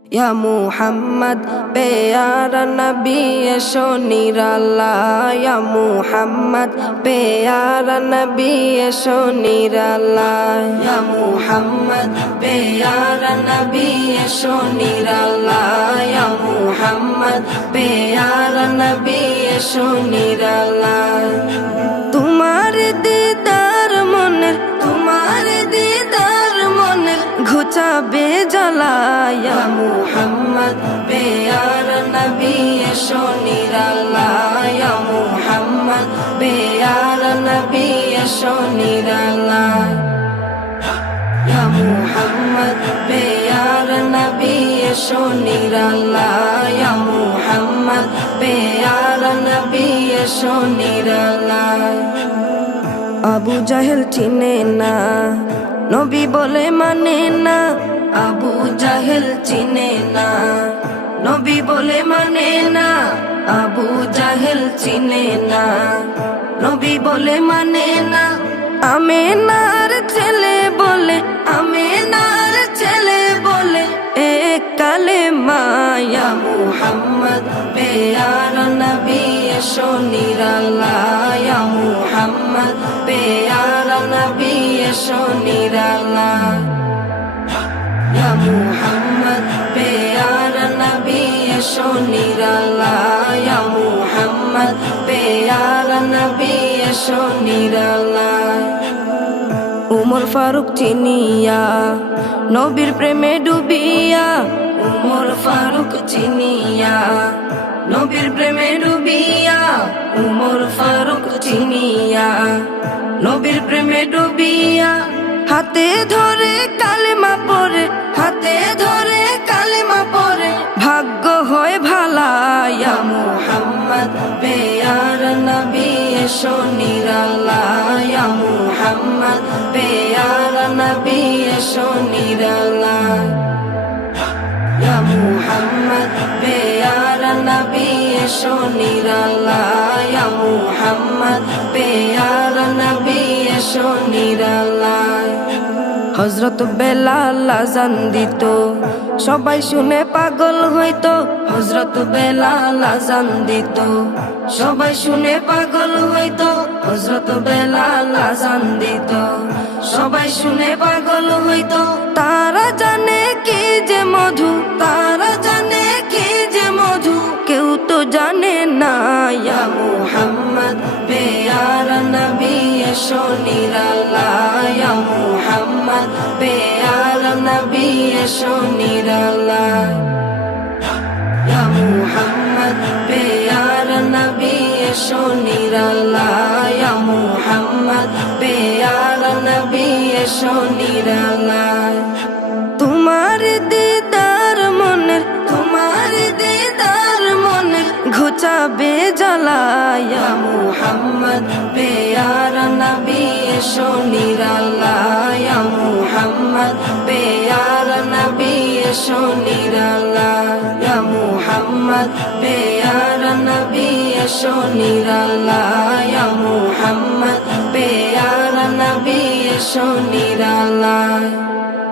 या मुहम्मद प्यारा नबी एशो निराला या मुहम्मद प्यारा नबी एशो निराला या मुहम्मद प्यारा नबी एशो निराला या मुहम्मद प्यारा नबी एशो निराला तुम्हारे दीदार मने घुचाबे জ্বালা या मुहम्मद प्यारा नबी एशो निराला या मुहम्मद प्यारा नबी एशो निराला या मुहम्मद प्यारा नबी एशो निराला या मुहम्मद प्यारा नबी एशो निराला আবু জাহেল চিনে না নবী বলে মানে না আবু জাহেল চিনে না নবী বলে মানে না আবু জাহেল চিনে না নবী বলে মানে না আমেনার ছেলে বলে এক কালেমা ইয়া মুহাম্মদ প্যারা নবী এশো নিরালা ইয়া মুহাম্মদ প্যারা নবী এশো নিরালা ইয়া মুহাম্মদ প্যারা নবী এশো নিরালা ইয়া মুহাম্মদ প্যারা নবী এশো নিরালা উমর ফারুক চিনিয়া নবীর প্রেমে ডুবিয়া উমর ফারুক চিনিয়া নবীর প্রেমে ডুবিয়া উমর ফারুক চিনিয়া নবীর প্রেমে ডুবিয়া হাতে ধরে কালেমা পড়ে ভাগ্য হয় ভালা ইয়া মুহাম্মদ প্যারা নবী এশো নিরালা ইয়া মুহাম্মদ প্যারা নবী এশো নিরালা ইয়া মুহাম্মদ প্যারা নবী এশো নিরালা ইয়া মুহাম্মদ প্যারা নবী এশো নিরালা হযরত বেলাল আযান দিত সবাই শুনে পাগল হইতো হযরত বেলাল আযান দিত সবাই শুনে পাগল হইতো হযরত বেলাল আযান দিত সবাই শুনে পাগল হইতো তারা জানে কি যে মধু কেউ তো জানে না ইয়া মুহাম্মদ প্যারা নবী এশো নিরালা ইয়া মুহাম্মদ প্যারা নবী এশো নিরালা ইয়া মুহাম্মদ প্যারা নবী এশো নিরালা ইয়া মুহাম্মদ প্যারা নবী এশো নিরালা তোমার দিদার মনের ঘুচাবে জ্বালা ইয়া মুহাম্মদ প্যারা নবী এশো নিরালা ইয়া মুহাম্মদ প্যারা নবী এশো নিরালা ইয়া মুহাম্মদ প্যারা নবী এশো নিরালা ইয়া মুহাম্মদ প্যারা নবী এশো নিরালা।